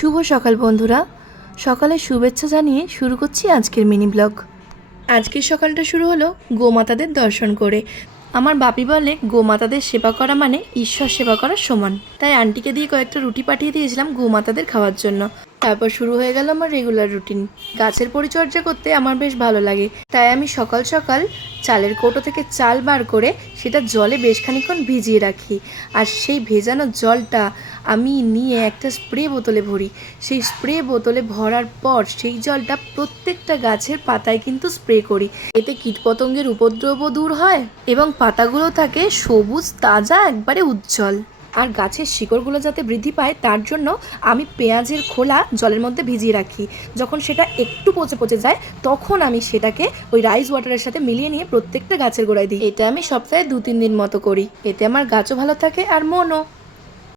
শুভ সকাল বন্ধুরা, সকালে শুভেচ্ছা জানিয়ে শুরু করছি আজকের মিনি ব্লগ। আজকের সকালটা শুরু হলো গোমাতাদের দর্শন করে। আমার বাপি বলে গোমাতাদের সেবা করা মানে ঈশ্বর সেবা করার সমান। তাই আন্টিকে দিয়ে কয়েকটা রুটি পাঠিয়ে দিয়েছিলাম গোমাতাদের খাওয়ার জন্য। তারপর শুরু হয়ে গেল আমার রেগুলার রুটিন। গাছের পরিচর্যা করতে আমার বেশ ভালো লাগে, তাই আমি সকাল সকাল চালের কৌটো থেকে চাল বার করে সেটা জলে বেশ খানিকক্ষণ ভিজিয়ে রাখি। আর সেই ভেজানো জলটা আমি নিয়ে একটা স্প্রে বোতলে ভরি। সেই স্প্রে বোতলে ভরার পর সেই জলটা প্রত্যেকটা গাছের পাতায় কিন্তু স্প্রে করি। এতে কীটপতঙ্গের উপদ্রবও দূর হয় এবং পাতাগুলো থাকে সবুজ, তাজা, একবারে উজ্জ্বল। আর গাছের শিকড়গুলো যাতে বৃদ্ধি পায় তার জন্য আমি পেঁয়াজের খোলা জলের মধ্যে ভিজিয়ে রাখি। যখন সেটা একটু পচে পচে যায় তখন আমি সেটাকে ওই রাইস ওয়াটারের সাথে মিলিয়ে নিয়ে প্রত্যেকটা গাছের গোড়ায় দিই। এটা আমি সপ্তাহে 2-3 দিন মতো করি। এতে আমার গাছও ভালো থাকে আর মনও।